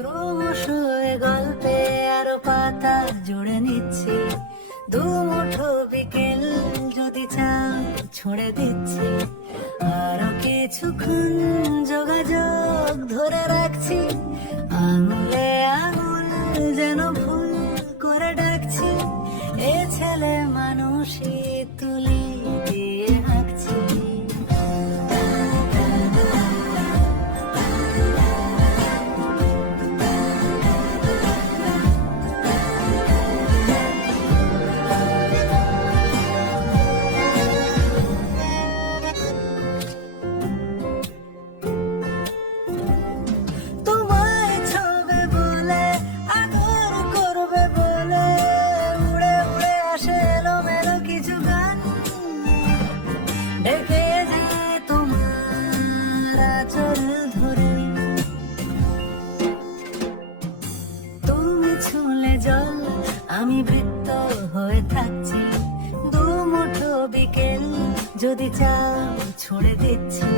ক্রমশ এ গল্পে আরো পাতা জুড়ে নিচ্ছি, দুমুঠো বিকেল যদি চাও ছুঁড়ে দিচ্ছি, আরো কিছুক্ষণ যোগাযোগ ধরে রাখছি, আঙুলে আঙুল যেন ভুল করে ডাকছি, এ ছেলে মানুষই তুলি দিয়ে হাঁকছি। তোমায় ছবে বলে আদর করবে বলে উড়ে উড়ে আসে এলোমেলো কিছু গান, ডেকে যায় তোমার আঁচল ধরে। তুমি ছুঁলে জল, আমি বৃত্ত হয়ে থাকছি, দুমুঠো বিকেল যদি চাও ছুঁড়ে দিচ্ছি।